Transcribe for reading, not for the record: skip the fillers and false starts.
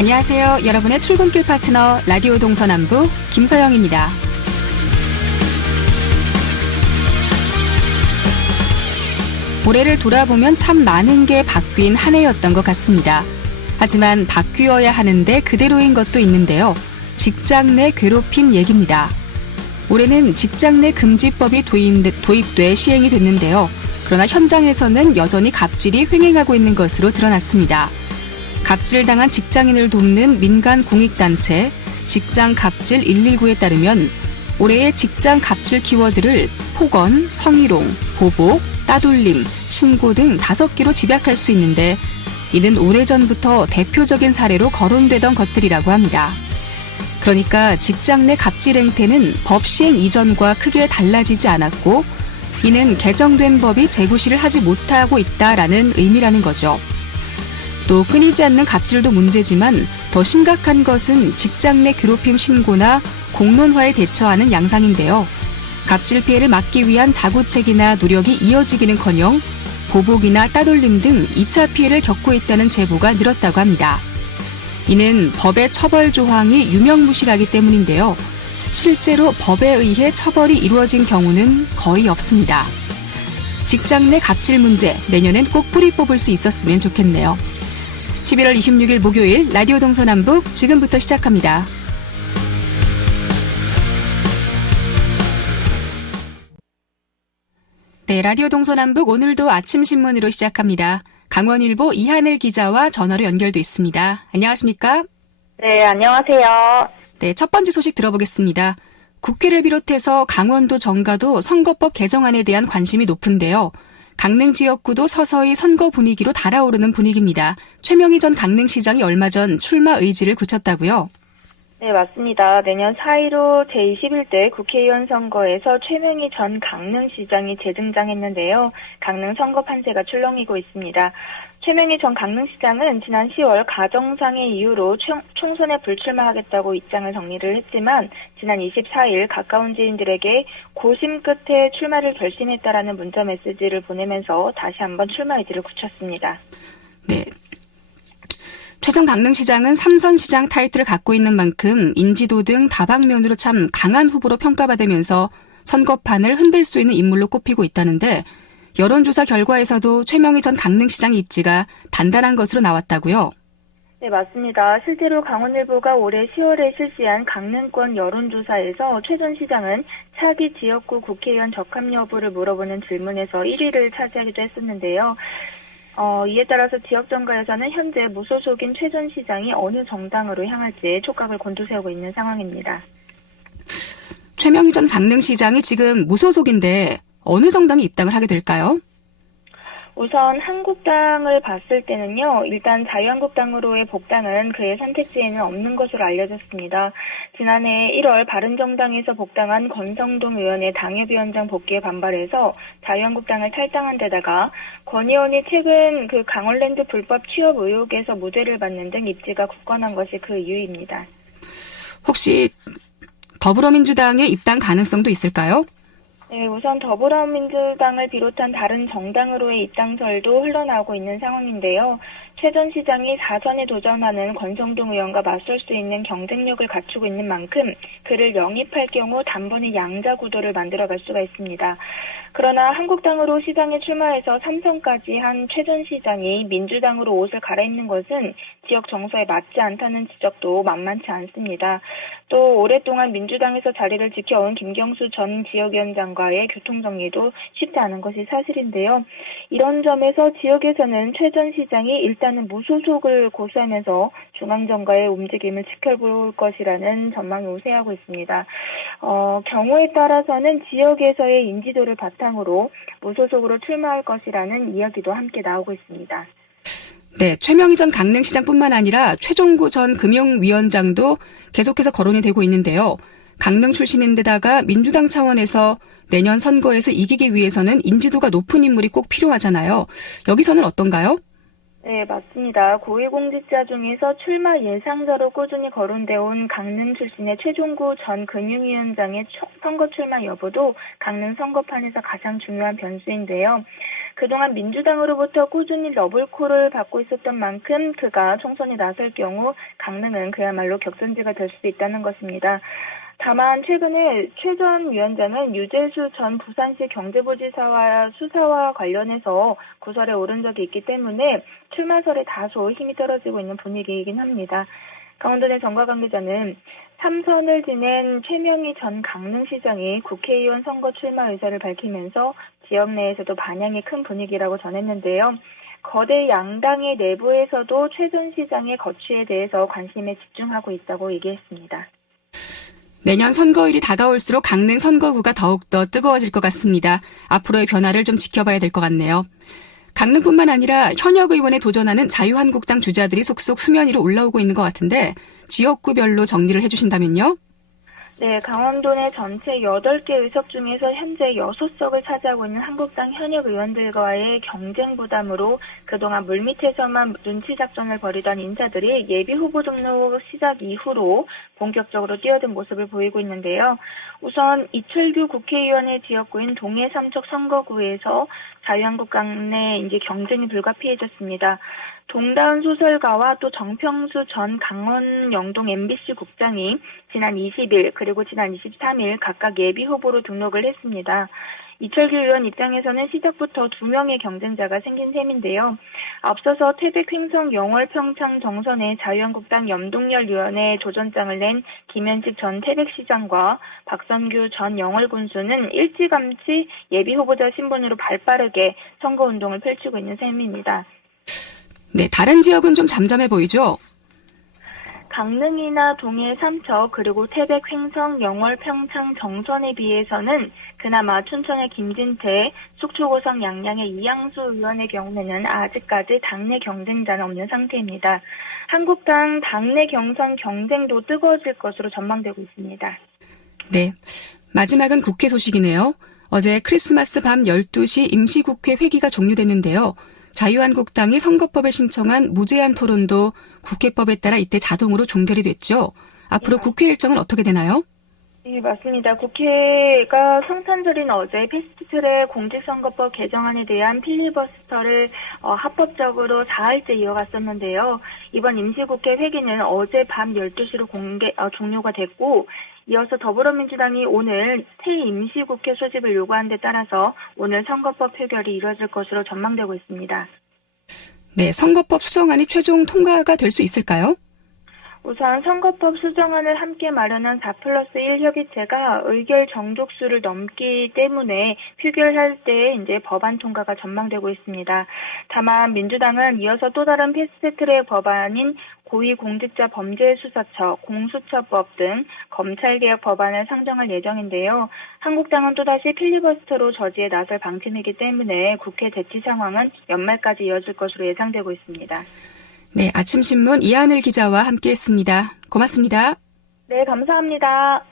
안녕하세요. 여러분의 출근길 파트너 라디오 동서남북 김서영입니다. 올해를 돌아보면 참 많은 게 바뀐 한 해였던 것 같습니다. 하지만 바뀌어야 하는데 그대로인 것도 있는데요. 직장 내 괴롭힘 얘기입니다. 올해는 직장 내 금지법이 도입돼 시행이 됐는데요. 그러나 현장에서는 여전히 갑질이 횡행하고 있는 것으로 드러났습니다. 갑질당한 직장인을 돕는 민간 공익단체 직장갑질 119에 따르면 올해의 직장 갑질 키워드를 폭언, 성희롱, 보복, 따돌림, 신고 등 5개로 집약할 수 있는데 이는 오래전부터 대표적인 사례로 거론되던 것들이라고 합니다. 그러니까 직장 내 갑질 행태는 법 시행 이전과 크게 달라지지 않았고 이는 개정된 법이 재구시를 하지 못하고 있다라는 의미라는 거죠. 또 끊이지 않는 갑질도 문제지만 더 심각한 것은 직장 내 괴롭힘 신고나 공론화에 대처하는 양상인데요. 갑질 피해를 막기 위한 자구책이나 노력이 이어지기는커녕 보복이나 따돌림 등 2차 피해를 겪고 있다는 제보가 늘었다고 합니다. 이는 법의 처벌 조항이 유명무실하기 때문인데요. 실제로 법에 의해 처벌이 이루어진 경우는 거의 없습니다. 직장 내 갑질 문제 내년엔 꼭 뿌리 뽑을 수 있었으면 좋겠네요. 11월 26일 목요일 라디오 동서남북 지금부터 시작합니다. 네, 라디오 동서남북 오늘도 아침 신문으로 시작합니다. 강원일보 이하늘 기자와 전화로 연결돼 있습니다. 안녕하십니까? 네, 안녕하세요. 네, 첫 번째 소식 들어보겠습니다. 국회를 비롯해서 강원도 정가도 선거법 개정안에 대한 관심이 높은데요. 강릉 지역구도 서서히 선거 분위기로 달아오르는 분위기입니다. 최명희 전 강릉시장이 얼마 전 출마 의지를 굳혔다고요? 네, 맞습니다. 내년 4.15 제21대 국회의원 선거에서 최명희 전 강릉시장이 재등장했는데요. 강릉 선거 판세가 출렁이고 있습니다. 최명희 전 강릉시장은 지난 10월 가정상의 이유로 총선에 불출마하겠다고 입장을 정리를 했지만 지난 24일 가까운 지인들에게 고심 끝에 출마를 결심했다라는 문자 메시지를 보내면서 다시 한번 출마 의지를 굳혔습니다. 네. 최 전 강릉시장은 3선 시장 타이틀을 갖고 있는 만큼 인지도 등 다방면으로 참 강한 후보로 평가받으면서 선거판을 흔들 수 있는 인물로 꼽히고 있다는데 여론조사 결과에서도 최명희 전 강릉시장 입지가 단단한 것으로 나왔다고요? 네, 맞습니다. 실제로 강원일보가 올해 10월에 실시한 강릉권 여론조사에서 최 전 시장은 차기 지역구 국회의원 적합 여부를 물어보는 질문에서 1위를 차지하기도 했었는데요. 이에 따라서 지역정가에서는 현재 무소속인 최 전 시장이 어느 정당으로 향할지 촉각을 곤두세우고 있는 상황입니다. 최명희 전 강릉시장이 지금 무소속인데 어느 정당에 입당을 하게 될까요? 우선 한국당을 봤을 때는요. 일단 자유한국당으로의 복당은 그의 선택지에는 없는 것으로 알려졌습니다. 지난해 1월 바른정당에서 복당한 권성동 의원의 당협위원장 복귀에 반발해서 자유한국당을 탈당한 데다가 권 의원이 최근 그 강원랜드 불법 취업 의혹에서 무죄를 받는 등 입지가 굳건한 것이 그 이유입니다. 혹시 더불어민주당의 입당 가능성도 있을까요? 네, 우선 더불어민주당을 비롯한 다른 정당으로의 입당설도 흘러나오고 있는 상황인데요. 최 전 시장이 4선에 도전하는 권성동 의원과 맞설 수 있는 경쟁력을 갖추고 있는 만큼 그를 영입할 경우 단번에 양자 구도를 만들어갈 수가 있습니다. 그러나 한국당으로 시장에 출마해서 3선까지 한 최 전 시장이 민주당으로 옷을 갈아입는 것은 지역 정서에 맞지 않다는 지적도 만만치 않습니다. 또 오랫동안 민주당에서 자리를 지켜온 김경수 전 지역위원장과의 교통정리도 쉽지 않은 것이 사실인데요. 이런 점에서 지역에서는 최 전 시장이 일단은 무소속을 고수하면서 중앙정가의 움직임을 지켜볼 것이라는 전망이 우세하고 있습니다. 경우에 따라서는 지역에서의 인지도를 바탕으로 무소속으로 출마할 것이라는 이야기도 함께 나오고 있습니다. 네, 최명희 전 강릉시장뿐만 아니라 최종구 전 금융위원장도 계속해서 거론이 되고 있는데요. 강릉 출신인데다가 민주당 차원에서 내년 선거에서 이기기 위해서는 인지도가 높은 인물이 꼭 필요하잖아요. 여기서는 어떤가요? 네, 맞습니다. 고위공직자 중에서 출마 예상자로 꾸준히 거론되어 온 강릉 출신의 최종구 전 금융위원장의 선거 출마 여부도 강릉 선거판에서 가장 중요한 변수인데요. 그동안 민주당으로부터 꾸준히 러블콜을 받고 있었던 만큼 그가 총선에 나설 경우 강릉은 그야말로 격전지가 될 수도 있다는 것입니다. 다만 최근에 최 전 위원장은 유재수 전 부산시 경제부지사와 수사와 관련해서 구설에 오른 적이 있기 때문에 출마설에 다소 힘이 떨어지고 있는 분위기이긴 합니다. 강원도내 정가 관계자는 3선을 지낸 최명희 전 강릉시장이 국회의원 선거 출마 의사를 밝히면서 지역 내에서도 반향이 큰 분위기라고 전했는데요. 거대 양당의 내부에서도 최 전 시장의 거취에 대해서 관심에 집중하고 있다고 얘기했습니다. 내년 선거일이 다가올수록 강릉 선거구가 더욱더 뜨거워질 것 같습니다. 앞으로의 변화를 좀 지켜봐야 될 것 같네요. 강릉뿐만 아니라 현역 의원에 도전하는 자유한국당 주자들이 속속 수면 위로 올라오고 있는 것 같은데 지역구별로 정리를 해주신다면요? 네, 강원도 내 전체 8개 의석 중에서 현재 6석을 차지하고 있는 한국당 현역 의원들과의 경쟁 부담으로 그동안 물밑에서만 눈치 작전을 벌이던 인사들이 예비 후보 등록 시작 이후로 본격적으로 뛰어든 모습을 보이고 있는데요. 우선 이철규 국회의원의 지역구인 동해 삼척 선거구에서 자유한국당 내 이제 경쟁이 불가피해졌습니다. 동다은 소설가와 또 정평수 전 강원 영동 MBC 국장이 지난 20일 그리고 지난 23일 각각 예비 후보로 등록을 했습니다. 이철규 의원 입장에서는 시작부터 2명의 경쟁자가 생긴 셈인데요. 앞서서 태백 횡성 영월 평창 정선에 자유한국당 염동열 의원의 도전장을 낸 김현식 전 태백시장과 박선규 전 영월 군수는 일찌감치 예비 후보자 신분으로 발빠르게 선거운동을 펼치고 있는 셈입니다. 네, 다른 지역은 좀 잠잠해 보이죠? 강릉이나 동해 삼척 그리고 태백 횡성 영월 평창 정선에 비해서는 그나마 춘천의 김진태, 속초고성 양양의 이양수 의원의 경우에는 아직까지 당내 경쟁자는 없는 상태입니다. 한국당 당내 경선 경쟁도 뜨거워질 것으로 전망되고 있습니다. 네, 마지막은 국회 소식이네요. 어제 크리스마스 밤 12시 임시국회 회기가 종료됐는데요. 자유한국당이 선거법에 신청한 무제한 토론도 국회법에 따라 이때 자동으로 종결이 됐죠. 앞으로 국회 일정은 어떻게 되나요? 네, 맞습니다. 국회가 성탄절인 어제 패스트트랙 공직선거법 개정안에 대한 필리버스터를 합법적으로 4일째 이어갔었는데요. 이번 임시국회 회기는 어제 밤 12시로 종료가 됐고 이어서 더불어민주당이 오늘 새 임시국회 소집을 요구한 데 따라서 오늘 선거법 표결이 이뤄질 것으로 전망되고 있습니다. 네, 선거법 수정안이 최종 통과가 될 수 있을까요? 우선 선거법 수정안을 함께 마련한 4+1 협의체가 의결 정족수를 넘기 때문에 표결할 때 이제 법안 통과가 전망되고 있습니다. 다만 민주당은 이어서 또 다른 패스트트랙 법안인 고위공직자범죄수사처, 공수처법 등 검찰개혁 법안을 상정할 예정인데요. 한국당은 또다시 필리버스터로 저지에 나설 방침이기 때문에 국회 대치 상황은 연말까지 이어질 것으로 예상되고 있습니다. 네, 아침신문 이하늘 기자와 함께했습니다. 고맙습니다. 네, 감사합니다.